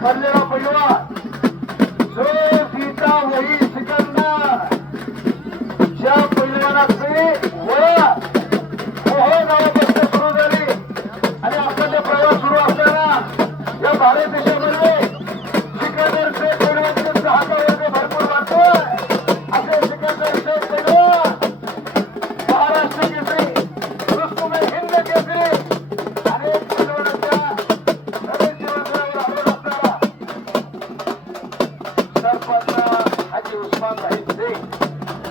भरलेला पैलवान जो सीता वही सिकंदर ज्या पैलवानाचे वळण मोह गावापासून सुरू झाली आणि आपण ते प्रवास सुरू असताना या भारत देशामध्ये सिकंदरचे पैलवानचे चाहता वर्ग भरपूर वाटतोय. असे सिकंदरचे पैलवान महाराष्ट्र केसरी रुस्तुम हिंद केसरी अनेक पैलवानांच्या नवीन जीवनावर आलेला असणारा सरपंच हाजी उस्मान भाई शेख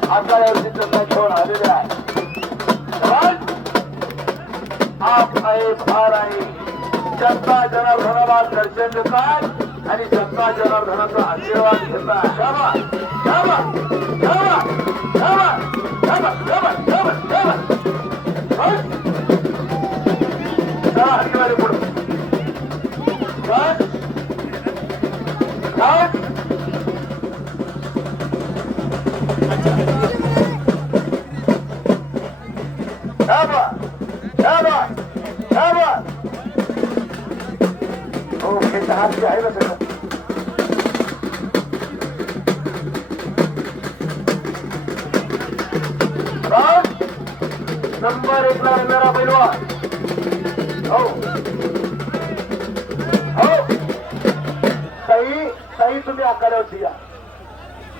आखाड्यावरती त्यांना घेऊन आलेले आहे. आप साहेब आ राही जनता जनार्दनाला दर्शन देतात आणि जनता जनार्दनाचा आशीर्वाद घेतात. शाबास शाबास शाबास शाबास शाबास शाबास शाबास शाबास. चला हरिवारी पुढे बस बस. शाबास शाबास शाबास. ओके हात आहे ना सगळं. नंबर 1 ला रंगारा पैलवान. हो हो ताई तुम्ही आखाड्यावरती या.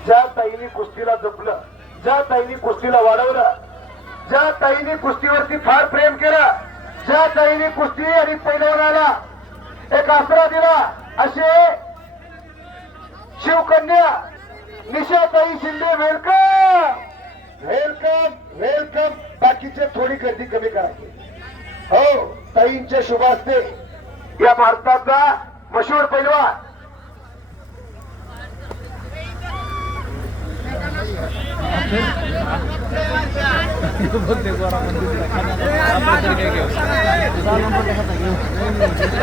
ज्या ताईने कुस्तीला जपलं, ज्या ताईने कुस्तीला वाढवलं, ज्या ताईने कुस्तीवरती फार प्रेम केलं, ज्या ताईने कुस्ती आणि पैलवानाला एक आसरा दिला, असे शिवकन्या निशाताई शिंदे. Welcome welcome welcome. बाकीचे थोडी गर्दी कमी करायची. हो ताईंच्या शुभ हस्ते या भारताचा मशहूर पैलवान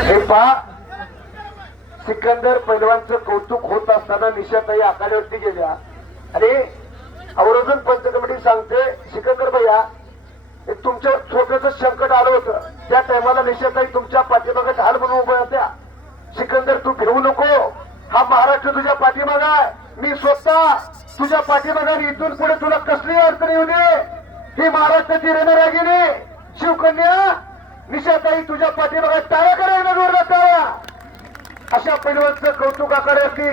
हे पहा. सिकंदर पैलवानचं कौतुक होत असताना निशाताई आखाड्यावरती गेल्या आणि आवर्जून पंच कमिटी सांगते सिकंदर भैया तुमच्या छोटस संकट आलं होतं त्या टायमाला निशाताई तुमच्या पाठीमागे ढाल म्हणून उभ्या होत्या. सिकंदर तू भिवू नको, हा महाराष्ट्र तुझ्या पाठीमागे आहे. मी स्वतः तुझ्या पाठीमागे इथून पुढे तुला कसली अडचण येऊ नये. ही महाराष्ट्राची रणरागिणी शिवकन्या निशाताई तुझ्या पाठीमागे टाळ्या करायला जोरदार टाळ्या. अशा पैलवानचं कौतुक आखाड्यावरती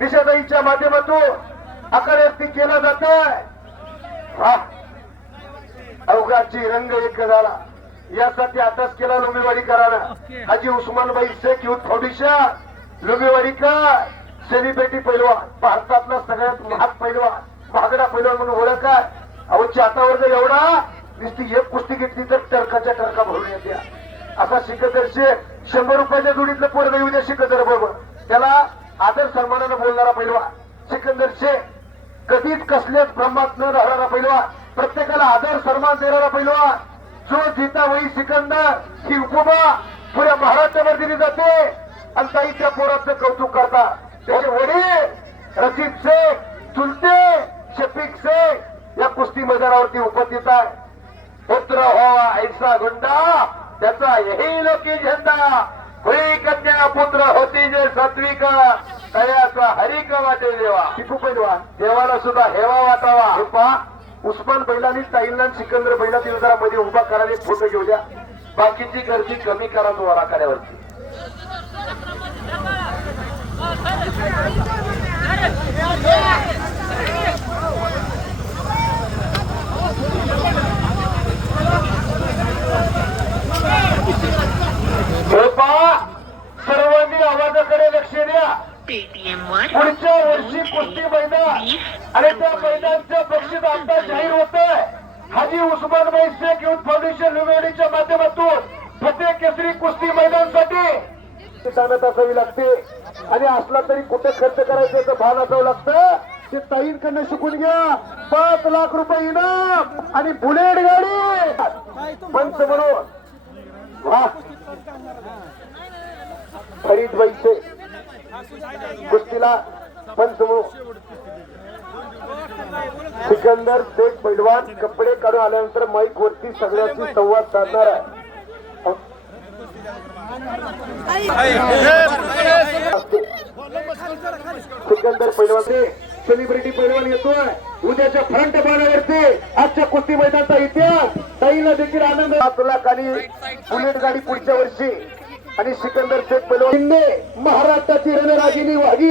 निशाताईच्या माध्यमातून आखाड्यावरती केला जात आहे. अवघाची रंग एक झाला यासाठी अभ्यास केला लुंबीवाडीकरांना. हाजी उस्मानबाई शेख युथ फाउंडेशन लुंबीवाडीकर सेलिब्रिटी पैलवान, भारतातला सगळ्यात महाग पैलवान, महागडा पैलवान म्हणून ओळख आहे. अहो चातावर जर एवढा नुसती एक कुस्ती घेतली तर टरकाच्या टरका भरून येते. असा सिकंदर शेख 100 रुपयाच्या जोडीतलं पोरग येऊ द्या सिकंदर बरोबर त्याला आदर सन्मानानं बोलणारा पैलवान सिकंदर शेख. कधीच कसल्याच भ्रमात न राहणारा पैलवान, प्रत्येकाला आदर सन्मान देणारा पैलवान. जो जीता वही सिकंदर ही उपमा पुऱ्या महाराष्ट्रावर दिली जाते आणि ताई त्या पोराचं कौतुक करतात. त्याचे वडील रशीद शेख, चुलते शफीक शेख या कुस्ती मैदानावरती उपस्थित आहे. पुत्र व्हावा ऐसा गुंडा त्याचा यही लोकी झेंडा. होई कन्या पुत्र होती जे सात्विक तयाचा हरिक वाटे देवा. टिपू पैलवान देवाला सुद्धा हेवा वाटावा. हे पहा उस्मान बैलांनी ताईंना सिकंदर बैला तिला जरा मध्ये उभा करायला फोटो घेऊ द्या. बाकीची गर्दी कमी करा तो आखाड्यावरती. सर्वांनी आवाजाकडे लक्ष द्या. पुढच्या वर्षी कुस्ती मैदान आणि त्या मैदानचं बक्षीस आता जाहीर होत आहे. हाजी उस्मानबाई शेख युथ फाउंडेशन लुंबीवाडीच्या माध्यमातून फतेह केसरी कुस्ती मैदानासाठी ताणत असावी लागते आणि असला तरी कुठे खर्च करायचं तर भान असावं लागतं. ते ताईंकडनं शिकून घ्या. 5 लाख रुपये इनाम आणि बुलेट गाडी पंच म्हणून. वा फरीद बैसे कुस्तीला पंच म्हणून. सिकंदर शेख पैलवान कपडे काढून आल्यानंतर माईक वरती सगळ्यांशी संवाद साधणार आहे. सिकंदर पैलवान सेलिब्रिटी पैलवान येतोय उद्याच्या फ्रंट बाणावरती आजच्या कुस्ती मैदानाचा इतिहास ताईला देखील आनंद. 5 लाख आणि बुलेट गाडी पुढच्या वर्षी आणि सिकंदर शेख पैलवान महाराष्ट्राची रणरागिणी वाघी